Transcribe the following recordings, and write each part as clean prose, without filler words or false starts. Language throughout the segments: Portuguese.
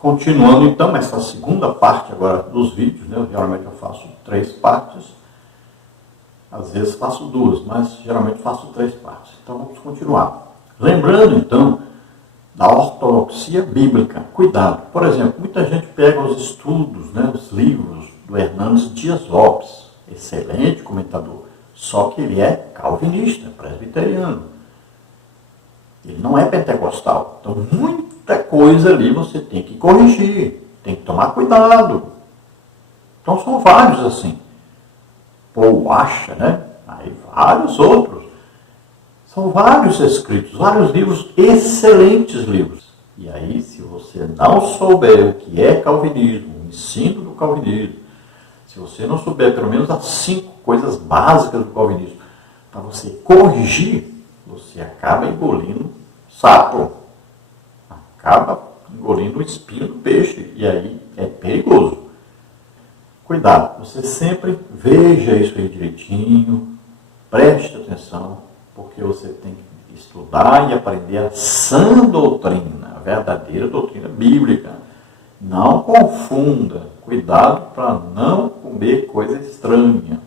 Continuando então essa segunda parte agora dos vídeos, né? Geralmente eu faço 3 partes, às vezes faço 2, mas geralmente faço 3 partes. Então vamos continuar. Lembrando então da ortodoxia bíblica. Cuidado, por exemplo, muita gente pega os estudos, né, os livros do Hernandes Dias Lopes, excelente comentador, só que ele é calvinista, presbiteriano. Ele não é pentecostal. Então, muita coisa ali você tem que corrigir, tem que tomar cuidado. Então, são vários assim. Paul acha, né? Aí vários outros. São vários escritos, vários livros, excelentes livros. E aí, se você não souber o que é calvinismo, o ensino do calvinismo, se você não souber pelo menos as 5 coisas básicas do calvinismo, para você corrigir, você acaba engolindo sapo, acaba engolindo o espinho do peixe, e aí é perigoso. Cuidado, você sempre veja isso aí direitinho, preste atenção, porque você tem que estudar e aprender a sã doutrina, a verdadeira doutrina bíblica. Não confunda, cuidado para não comer coisa estranha.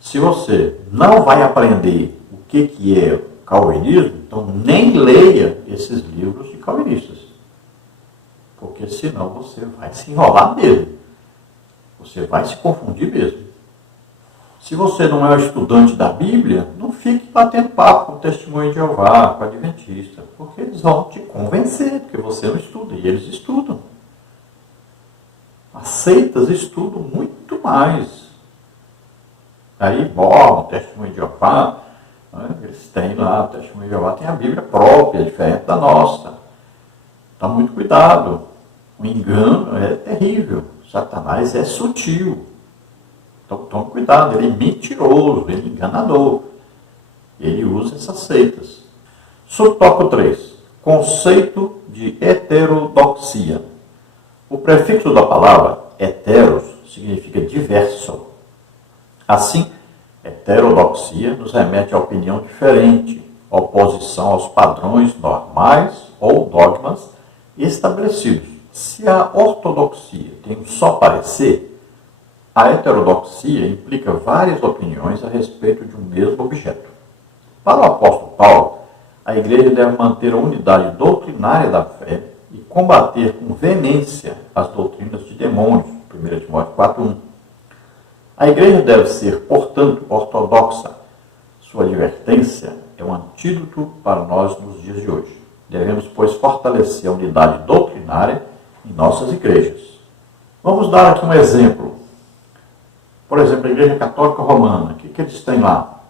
Se você não vai aprender o que é o calvinismo, então nem leia esses livros de calvinistas. Porque senão você vai se enrolar mesmo. Você vai se confundir mesmo. Se você não é um estudante da Bíblia, não fique batendo papo com o Testemunho de Jeová, com o Adventista, porque eles vão te convencer, porque você não estuda, e eles estudam. As seitas estudam muito mais. Aí, Mormon, Testemunho de Jeová, né, eles têm lá, o Testemunho de Jeová tem a Bíblia própria, diferente da nossa. Então, muito cuidado. O engano é terrível. Satanás é sutil. Então, tome cuidado, ele é mentiroso, ele é enganador. Ele usa essas seitas. Subtópico 3. Conceito de heterodoxia. O prefixo da palavra heteros significa diverso. Assim, heterodoxia nos remete a opinião diferente, oposição aos padrões normais ou dogmas estabelecidos. Se a ortodoxia tem um só parecer, a heterodoxia implica várias opiniões a respeito de um mesmo objeto. Para o apóstolo Paulo, a igreja deve manter a unidade doutrinária da fé e combater com veemência as doutrinas de demônios, 1 Timóteo 4:1. A igreja deve ser, portanto, ortodoxa. Sua advertência é um antídoto para nós nos dias de hoje. Devemos, pois, fortalecer a unidade doutrinária em nossas igrejas. Vamos dar aqui um exemplo. Por exemplo, a Igreja Católica Romana. O que eles têm lá?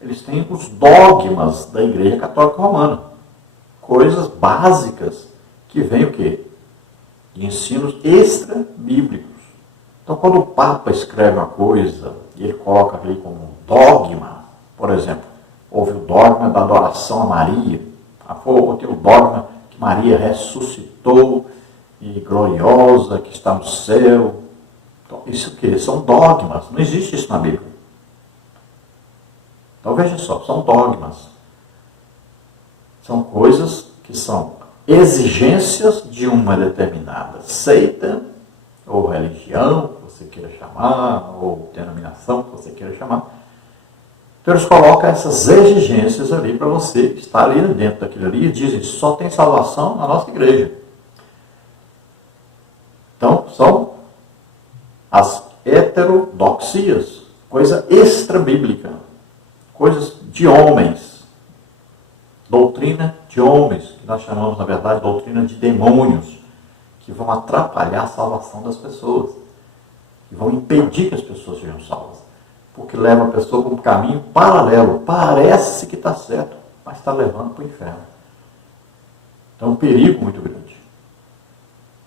Eles têm os dogmas da Igreja Católica Romana. Coisas básicas que vêm o quê? De ensinos extra-bíblicos. Então, quando o Papa escreve uma coisa e ele coloca ali como um dogma, por exemplo, houve o dogma da adoração a Maria, ou tem o dogma que Maria ressuscitou e gloriosa, que está no céu. Então, isso o quê? São dogmas. Não existe isso na Bíblia. Então, veja só, são dogmas. São coisas que são exigências de uma determinada seita, ou religião, que você queira chamar, ou denominação, que você queira chamar. Então, eles colocam essas exigências ali para você estar ali dentro daquilo ali e dizem, só tem salvação na nossa igreja. Então, são as heterodoxias, coisa extra-bíblica, coisas de homens, doutrina de homens, que nós chamamos, na verdade, doutrina de demônios, que vão atrapalhar a salvação das pessoas, que vão impedir que as pessoas sejam salvas, porque leva a pessoa para um caminho paralelo, parece que está certo, mas está levando para o inferno. Então, é um perigo muito grande.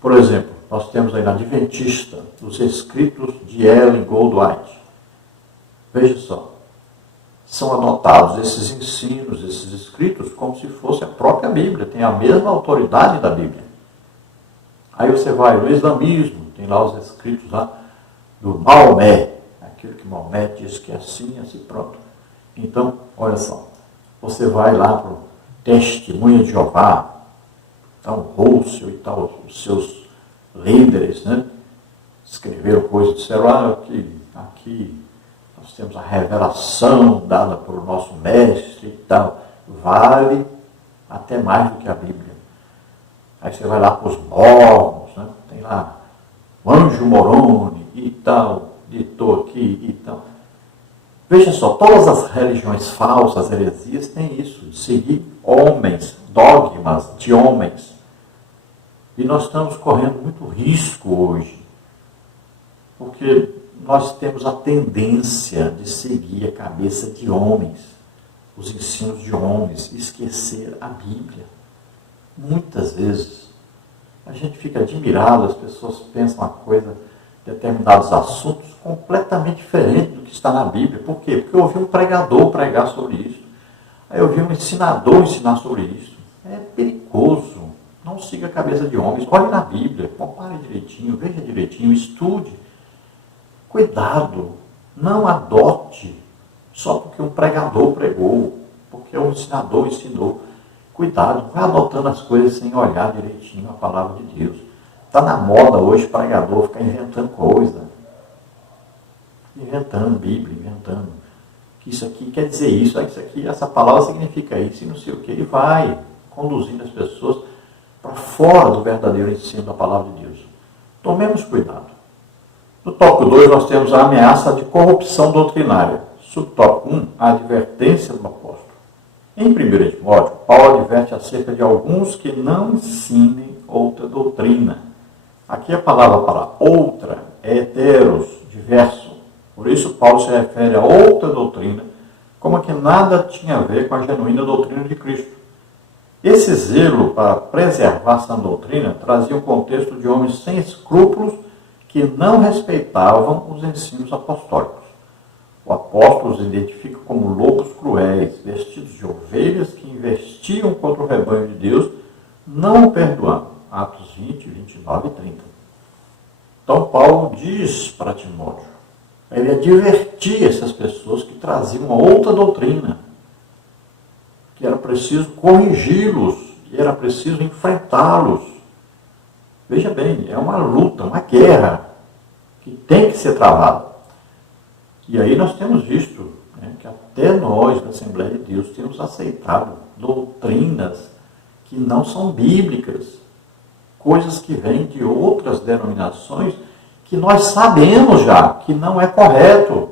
Por exemplo, nós temos aí na Adventista os escritos de Ellen Goldwhite. Veja só, são adotados esses ensinos, esses escritos, como se fosse a própria Bíblia, tem a mesma autoridade da Bíblia. Aí você vai no islamismo, tem lá os escritos lá do Maomé, aquilo que Maomé diz que é assim, assim, pronto. Então, olha só, você vai lá para o Testemunho de Jeová, Então, Russell e tal, os seus líderes, né, escreveram coisas, disseram, aqui nós temos a revelação dada por nosso mestre e tal. Vale até mais do que a Bíblia. Aí você vai lá para os mormons, né, tem lá o Anjo Moroni e tal, ditou aqui e tal. Veja só, todas as religiões falsas, heresias, têm isso, de seguir homens, dogmas de homens. E nós estamos correndo muito risco hoje, porque nós temos a tendência de seguir a cabeça de homens, os ensinos de homens, e esquecer a Bíblia. Muitas vezes a gente fica admirado, as pessoas pensam uma coisa, determinados assuntos completamente diferente do que está na Bíblia. Por quê? Porque eu ouvi um pregador pregar sobre isso. Aí eu ouvi um ensinador ensinar sobre isso. É perigoso. Não siga a cabeça de homens. Olhe na Bíblia, compare direitinho, veja direitinho, estude. Cuidado. Não adote só porque um pregador pregou, porque um ensinador ensinou. Cuidado, não vai adotando as coisas sem olhar direitinho a palavra de Deus. Está na moda hoje pregador ficar inventando coisa. Inventando Bíblia, inventando. Que isso aqui quer dizer isso, isso aqui, essa palavra significa isso e não sei o que. E vai conduzindo as pessoas para fora do verdadeiro ensino da palavra de Deus. Tomemos cuidado. No tópico 2 nós temos a ameaça de corrupção doutrinária. Subtópico 1, a advertência do apóstolo. Em 1 Timóteo, Paulo adverte acerca de alguns que não ensinem outra doutrina. Aqui a palavra para outra é heteros, diverso. Por isso Paulo se refere a outra doutrina, como que nada tinha a ver com a genuína doutrina de Cristo. Esse zelo para preservar essa doutrina trazia um contexto de homens sem escrúpulos que não respeitavam os ensinos apostólicos. O apóstolo os identifica como lobos cruéis, vestidos de ovelhas que investiam contra o rebanho de Deus, não o perdoando. Atos 20, 29 e 30. Então Paulo diz para Timóteo, ele advertia essas pessoas que traziam uma outra doutrina, que era preciso corrigi-los, que era preciso enfrentá-los. Veja bem, é uma luta, uma guerra, que tem que ser travada. E aí nós temos visto, né, que até nós, da Assembleia de Deus, temos aceitado doutrinas que não são bíblicas, coisas que vêm de outras denominações que nós sabemos já que não é correto.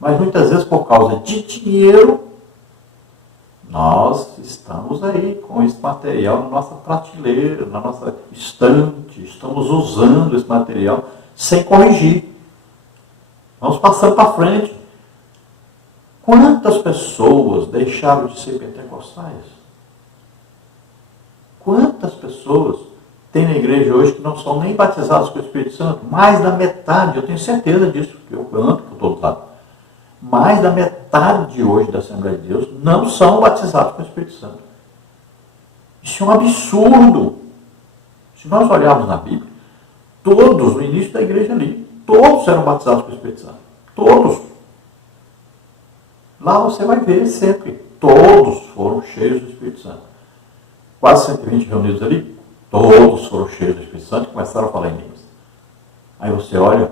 Mas muitas vezes por causa de dinheiro, nós estamos aí com esse material na nossa prateleira, na nossa estante, estamos usando esse material sem corrigir. Vamos passando para frente. Quantas pessoas deixaram de ser pentecostais? Quantas pessoas tem na igreja hoje que não são nem batizadas com o Espírito Santo? Mais da metade, eu tenho certeza disso, porque eu ando por todo lado. Mais da metade hoje da Assembleia de Deus não são batizados com o Espírito Santo. Isso é um absurdo. Se nós olharmos na Bíblia, todos, no início da igreja ali, todos eram batizados com o Espírito Santo. Todos. Lá você vai ver sempre, todos foram cheios do Espírito Santo. Quase 120 reunidos ali, todos foram cheios do Espírito Santo e começaram a falar em línguas. Aí você olha,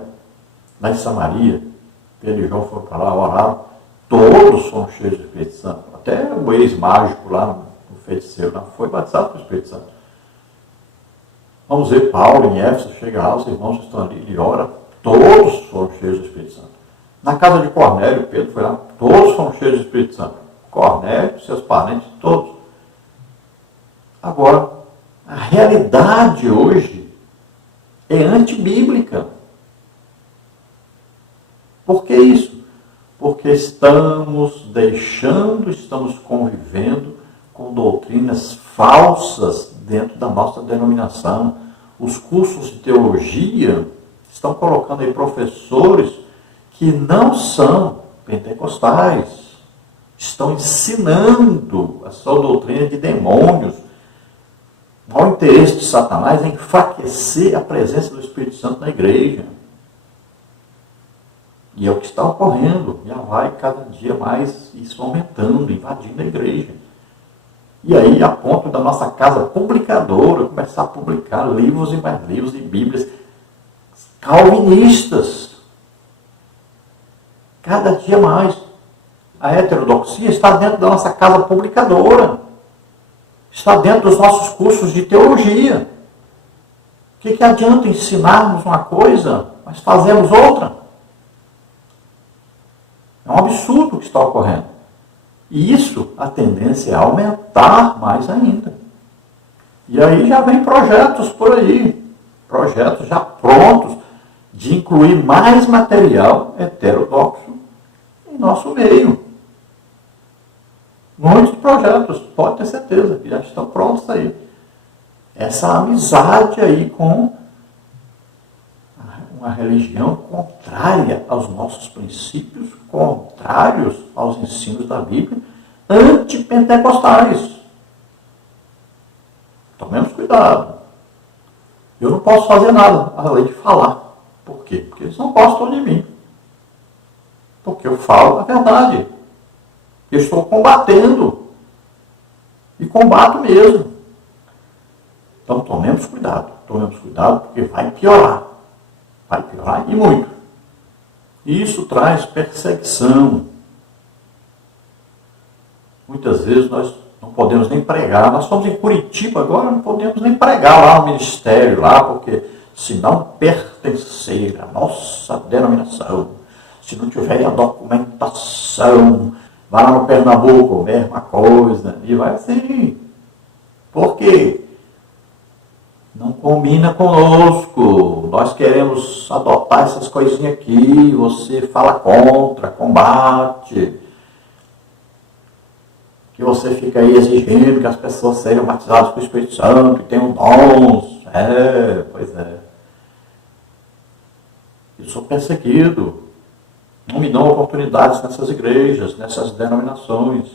lá em Samaria, Pedro e João foram para lá, oraram, todos foram cheios do Espírito Santo. Até o ex-mágico lá, o feiticeiro lá, foi batizado com o Espírito Santo. Vamos ver Paulo em Éfeso, chega lá, os irmãos estão ali, ele ora, todos foram cheios do Espírito Santo. Na casa de Cornélio, Pedro foi lá, todos foram cheios do Espírito Santo. Cornélio, seus parentes, todos. Agora, a realidade hoje é antibíblica. Por que isso? Porque estamos convivendo com doutrinas falsas dentro da nossa denominação. Os cursos de teologia estão colocando aí professores que não são pentecostais, estão ensinando a sua doutrina de demônios. O interesse de Satanás é enfraquecer a presença do Espírito Santo na igreja. E é o que está ocorrendo. Já vai cada dia mais isso aumentando, invadindo a igreja. E aí, a ponto da nossa casa publicadora começar a publicar livros e mais livros e bíblias calvinistas. Cada dia mais. A heterodoxia está dentro da nossa casa publicadora. Está dentro dos nossos cursos de teologia. O que adianta ensinarmos uma coisa, mas fazemos outra? É um absurdo o que está ocorrendo. E isso, a tendência é aumentar mais ainda. E aí já vem projetos por aí, projetos já prontos de incluir mais material heterodoxo em nosso meio. Muitos projetos, pode ter certeza, que já estão prontos aí. Essa amizade aí com uma religião contrária aos nossos princípios, contrários aos ensinos da Bíblia, antipentecostais. Tomemos cuidado. Eu não posso fazer nada além de falar. Por quê? Porque eles não gostam de mim. Porque eu falo a verdade. Eu estou combatendo. E combato mesmo. Então tomemos cuidado. Tomemos cuidado porque vai piorar. Vai piorar e muito. E isso traz perseguição. Muitas vezes nós não podemos nem pregar. Nós estamos em Curitiba agora, não podemos nem pregar lá no ministério, lá, porque se não pertencer à nossa denominação, se não tiver a documentação, vai lá no Pernambuco, mesma coisa, e vai assim. Por quê? Não combina conosco. Nós queremos adotar essas coisinhas aqui. Você fala contra, combate. Que você fica aí exigindo que as pessoas sejam batizadas com o Espírito Santo, que tenham dons. Pois é. Eu sou perseguido. Não me dão oportunidades nessas igrejas, nessas denominações,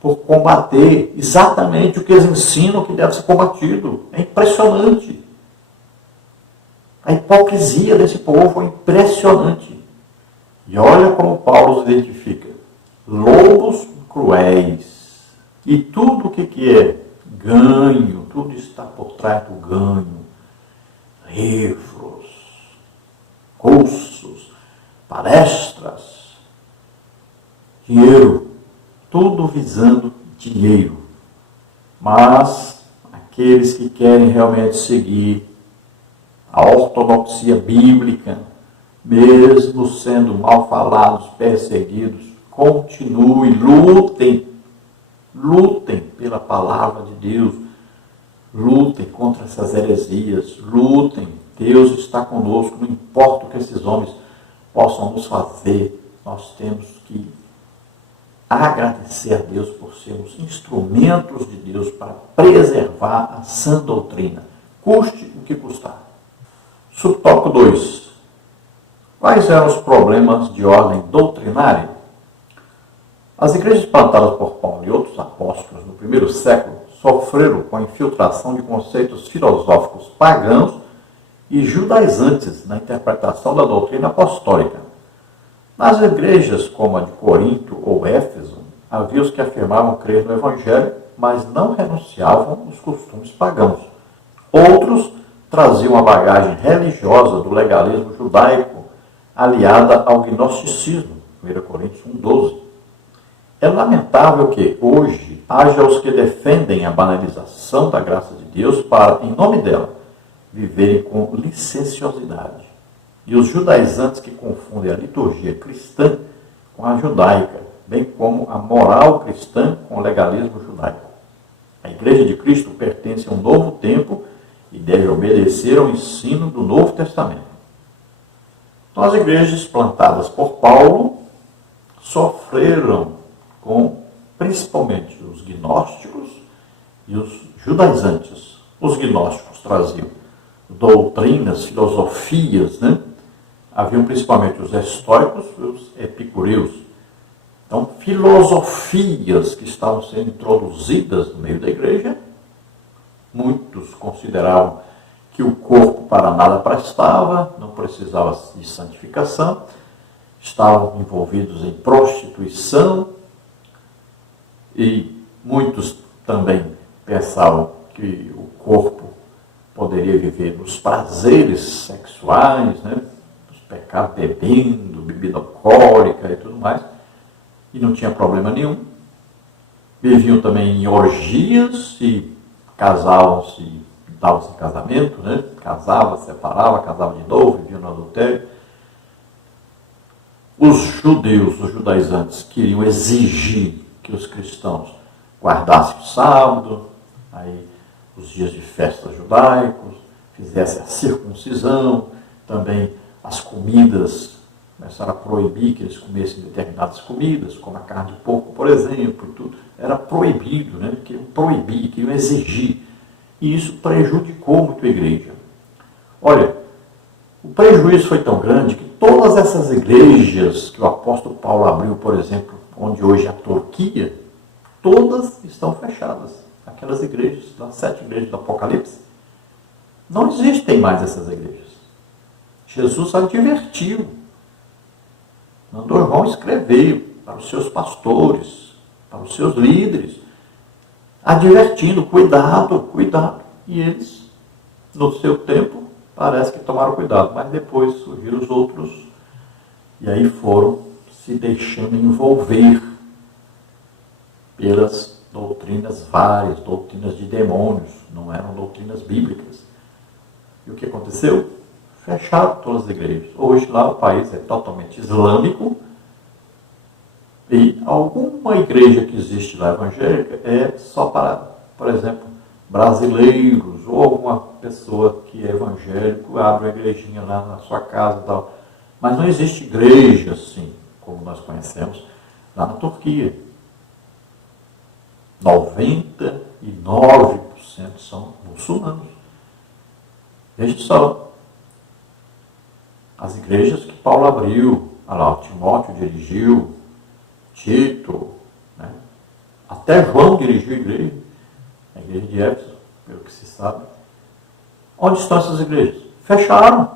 por combater exatamente o que eles ensinam que deve ser combatido. É impressionante. A hipocrisia desse povo é impressionante. E olha como Paulo se identifica. Lobos cruéis. E tudo o que é ganho, tudo está por trás do ganho. Livros, cursos, palestras, dinheiro, tudo visando dinheiro. Mas aqueles que querem realmente seguir a ortodoxia bíblica, mesmo sendo mal falados, perseguidos, continuem, lutem pela palavra de Deus, lutem contra essas heresias, lutem. Deus está conosco, não importa o que esses homens possam nos fazer, nós temos que agradecer a Deus por sermos instrumentos de Deus para preservar a sã doutrina, custe o que custar. Subtópico 2. Quais eram os problemas de ordem doutrinária? As igrejas plantadas por Paulo e outros apóstolos no primeiro século sofreram com a infiltração de conceitos filosóficos pagãos e judaizantes na interpretação da doutrina apostólica. Nas igrejas como a de Corinto ou Éfeso, havia os que afirmavam crer no Evangelho, mas não renunciavam aos costumes pagãos. Outros traziam a bagagem religiosa do legalismo judaico, aliada ao gnosticismo, 1 Coríntios 1,12. É lamentável que, hoje, haja os que defendem a banalização da graça de Deus para, em nome dela, viverem com licenciosidade. E os judaizantes que confundem a liturgia cristã com a judaica, bem como a moral cristã com o legalismo judaico. A Igreja de Cristo pertence a um novo tempo e deve obedecer ao ensino do Novo Testamento. Então, as igrejas plantadas por Paulo sofreram com, principalmente, os gnósticos e os judaizantes. Os gnósticos traziam doutrinas, filosofias, né? Haviam principalmente os estoicos e os epicureus. Então, filosofias que estavam sendo introduzidas no meio da igreja. Muitos consideravam que o corpo para nada prestava, não precisava de santificação, estavam envolvidos em prostituição e Muitos também pensavam que o corpo poderia viver nos prazeres sexuais, né? Nos pecados, bebendo, bebida alcoólica e tudo mais, e não tinha problema nenhum. Viviam também em orgias e casavam-se, davam-se em casamento, né? Casava, separava, casava de novo, viviam no adultério. Os judeus, os judaizantes, queriam exigir que os cristãos guardassem o sábado, aí os dias de festa judaicos, fizessem a circuncisão, também as comidas, começaram a proibir que eles comessem determinadas comidas, como a carne de porco, por exemplo, tudo. Era proibido, né? Queriam proibir, queriam exigir. E isso prejudicou muito a igreja. Olha, o prejuízo foi tão grande que todas essas igrejas que o apóstolo Paulo abriu, por exemplo, onde hoje é a Turquia, todas estão fechadas. Aquelas igrejas, das 7 igrejas do Apocalipse, não existem mais essas igrejas. Jesus advertiu, mandou João escrever para os seus pastores, para os seus líderes, advertindo, cuidado, cuidado. E eles, no seu tempo, parece que tomaram cuidado, mas depois surgiram os outros, e aí foram se deixando envolver pelas doutrinas várias, doutrinas de demônios, não eram doutrinas bíblicas. E o que aconteceu? Fecharam todas as igrejas. Hoje lá o país é totalmente islâmico, e alguma igreja que existe lá evangélica é só para, por exemplo, brasileiros, ou alguma pessoa que é evangélico abre uma igrejinha lá na sua casa e tal. Mas não existe igreja assim, como nós conhecemos lá na Turquia. 99% são muçulmanos. Veja só, as igrejas que Paulo abriu, olha lá, Timóteo dirigiu, Tito, né? Até João dirigiu a igreja de Éfeso, pelo que se sabe. Onde estão essas igrejas? Fecharam,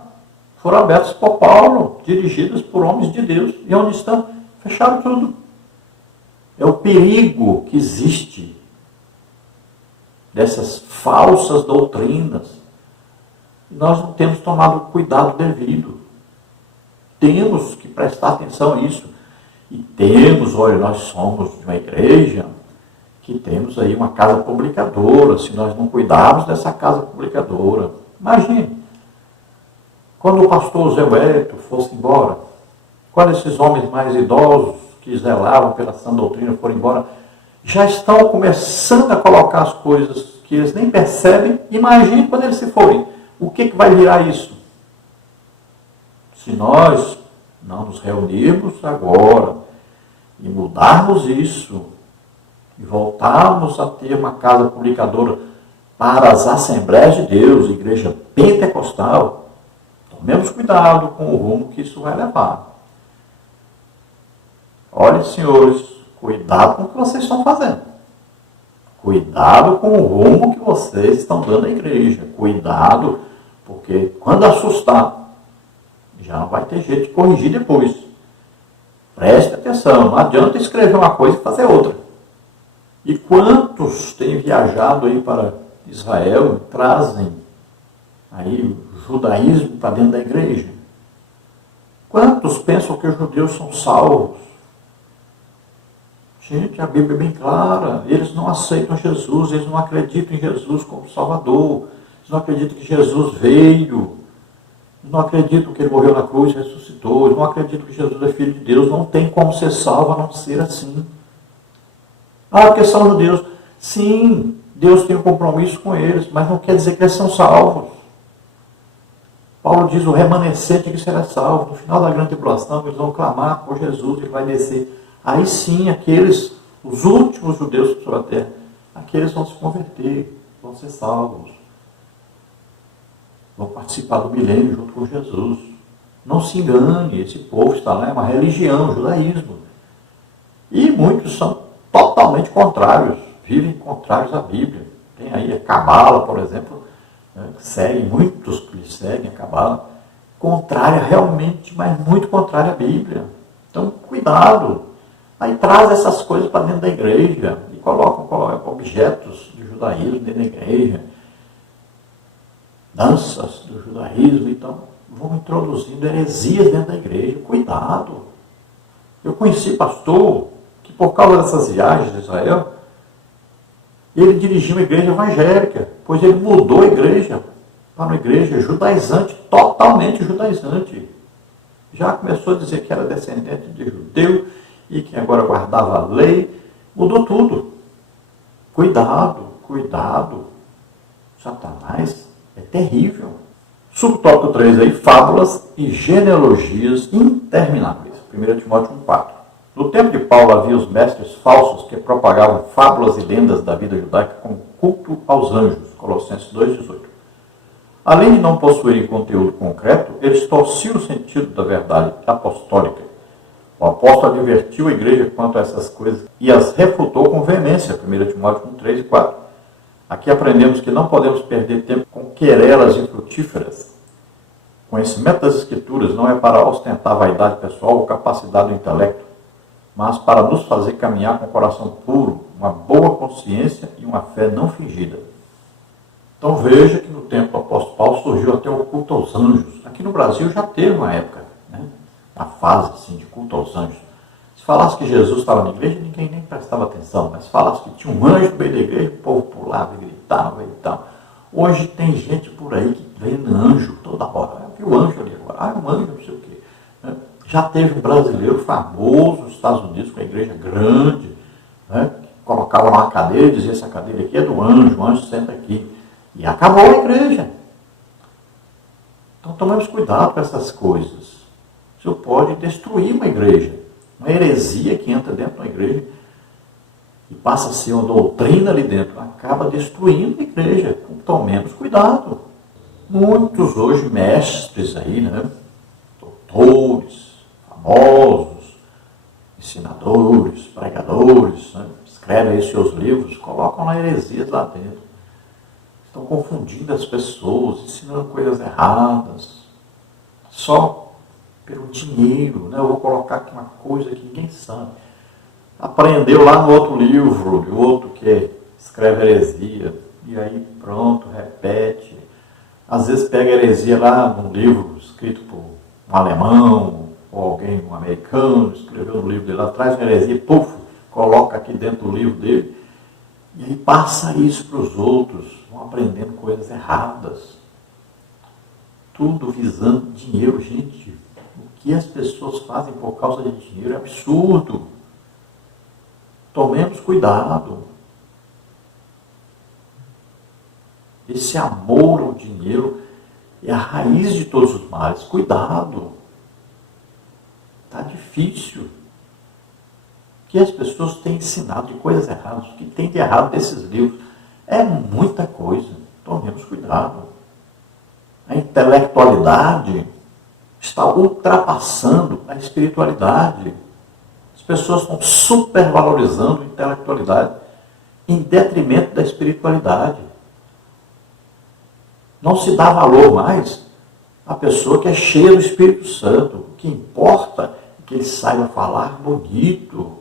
foram abertas por Paulo, dirigidas por homens de Deus. E onde estão? Fecharam tudo. É o perigo que existe dessas falsas doutrinas. Nós não temos tomado o cuidado devido. Temos que prestar atenção a isso. E temos, olha, nós somos de uma igreja que temos aí uma casa publicadora. Se nós não cuidarmos dessa casa publicadora, imagine, quando o pastor Zé Wellington fosse embora, quando esses homens mais idosos que zelavam pela sã doutrina foram embora, já estão começando a colocar as coisas que eles nem percebem. Imagine quando eles se forem. O que vai virar isso? Se nós não nos reunirmos agora e mudarmos isso, e voltarmos a ter uma casa publicadora para as Assembleias de Deus, igreja pentecostal, tomemos cuidado com o rumo que isso vai levar. Olhem, senhores, cuidado com o que vocês estão fazendo. Cuidado com o rumo que vocês estão dando à igreja. Cuidado, porque quando assustar, já não vai ter jeito de corrigir depois. Preste atenção, não adianta escrever uma coisa e fazer outra. E quantos têm viajado aí para Israel e trazem aí o judaísmo para dentro da igreja? Quantos pensam que os judeus são salvos? Gente, a Bíblia é bem clara. Eles não aceitam Jesus, eles não acreditam em Jesus como Salvador. Eles não acreditam que Jesus veio. Eles não acreditam que Ele morreu na cruz e ressuscitou. Eles não acreditam que Jesus é Filho de Deus. Não tem como ser salvo a não ser assim. Ah, porque são judeus. Sim, Deus tem um compromisso com eles, mas não quer dizer que eles são salvos. Paulo diz, o remanescente que será salvo. No final da grande tribulação, eles vão clamar por Jesus, Ele vai descer. Aí sim, aqueles, os últimos judeus sobre a terra, aqueles vão se converter, vão ser salvos. Vão participar do milênio junto com Jesus. Não se engane, esse povo está lá, é uma religião, o judaísmo. E muitos são totalmente contrários, vivem contrários à Bíblia. Tem aí a Cabala, por exemplo, que seguem, muitos que lhe seguem a Cabala, contrária realmente, mas muito contrária à Bíblia. Então, cuidado. Aí traz essas coisas para dentro da igreja. E colocam objetos do judaísmo dentro da igreja, danças do judaísmo, então vão introduzindo heresias dentro da igreja. Cuidado! Eu conheci pastor que, por causa dessas viagens de Israel, ele dirigiu uma igreja evangélica, pois ele mudou a igreja para uma igreja judaizante, totalmente judaizante. Já começou a dizer que era descendente de judeu e que agora guardava a lei. Mudou tudo. Cuidado, cuidado. Satanás é terrível. Subtópico 3 aí, fábulas e genealogias intermináveis. 1 Timóteo 1,4. No tempo de Paulo havia os mestres falsos que propagavam fábulas e lendas da vida judaica como culto aos anjos. Colossenses 2,18. Além de não possuírem conteúdo concreto, eles torciam o sentido da verdade apostólica. O apóstolo advertiu a igreja quanto a essas coisas e as refutou com veemência. 1 Timóteo 1,3 e 4. Aqui aprendemos que não podemos perder tempo com querelas infrutíferas. Conhecimento das Escrituras não é para ostentar vaidade pessoal ou capacidade do intelecto, mas para nos fazer caminhar com o coração puro, uma boa consciência e uma fé não fingida. Então veja que no tempo do apóstolo Paulo surgiu até o culto aos anjos. Aqui no Brasil já teve uma época, uma fase assim, de culto aos anjos. Se falasse que Jesus estava na igreja, ninguém nem prestava atenção, mas se falasse que tinha um anjo no meio da igreja, o povo pulava e gritava e tal. Hoje tem gente por aí que vê anjo toda hora. Eu vi o anjo ali agora, um anjo, não sei o quê. Já teve um brasileiro famoso nos Estados Unidos, com a igreja grande, que colocava numa cadeira e dizia: essa cadeira aqui é do anjo, o anjo senta aqui. E acabou a igreja. Então tomemos cuidado com essas coisas. Isso pode destruir uma igreja. Uma heresia que entra dentro da igreja e passa a ser uma doutrina ali dentro, acaba destruindo a igreja. Então tomemos cuidado. Muitos hoje mestres aí, doutores, famosos, ensinadores, pregadores, escrevem aí seus livros, colocam lá heresias lá dentro. Estão confundindo as pessoas, ensinando coisas erradas, só pelo dinheiro. Eu vou colocar aqui uma coisa que ninguém sabe. Aprendeu lá no outro livro, de outro que escreve heresia, e aí pronto, repete. Às vezes pega heresia lá num livro escrito por um alemão, ou alguém, um americano, escreveu no livro dele lá, traz uma heresia, coloca aqui dentro do livro dele, e aí passa isso para os outros, vão aprendendo coisas erradas. Tudo visando dinheiro, gente. O que as pessoas fazem por causa de dinheiro é absurdo. Tomemos cuidado. Esse amor ao dinheiro é a raiz de todos os males. Cuidado. Está difícil. O que as pessoas têm ensinado de coisas erradas, o que tem de errado desses livros, é muita coisa. Tomemos cuidado. A intelectualidade está ultrapassando a espiritualidade. As pessoas estão supervalorizando a intelectualidade em detrimento da espiritualidade. Não se dá valor mais à pessoa que é cheia do Espírito Santo. O que importa é que ele saiba falar bonito. O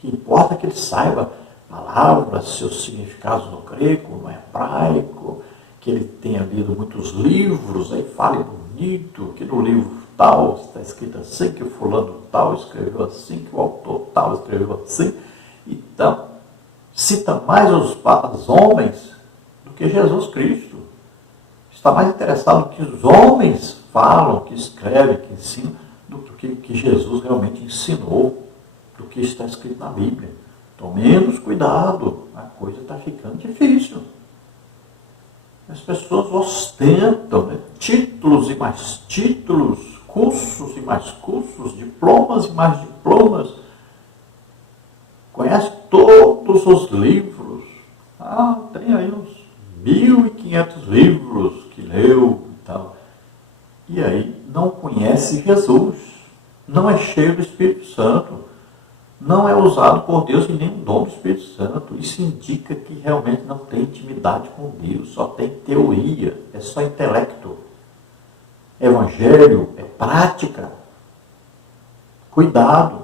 que importa é que ele saiba palavras, seus significados no grego, no hebraico, que ele tenha lido muitos livros, aí fale bonito, que no livro tal está escrito assim, que o fulano tal escreveu assim, que o autor tal escreveu assim. Então, cita mais os homens do que Jesus Cristo. Está mais interessado no que os homens falam, que escrevem, que ensinam, do que Jesus realmente ensinou, do que está escrito na Bíblia. Tomemos cuidado, a coisa está ficando difícil. As pessoas ostentam títulos e mais títulos, cursos e mais cursos, diplomas e mais diplomas. Conhece todos os livros. Tem aí uns 1.500 livros que leu e tal. E aí não conhece Jesus. Não é cheio do Espírito Santo. Não é usado por Deus em nenhum dom do Espírito Santo. Isso indica que realmente não tem intimidade com Deus, só tem teoria, é só intelecto. Evangelho é prática. Cuidado.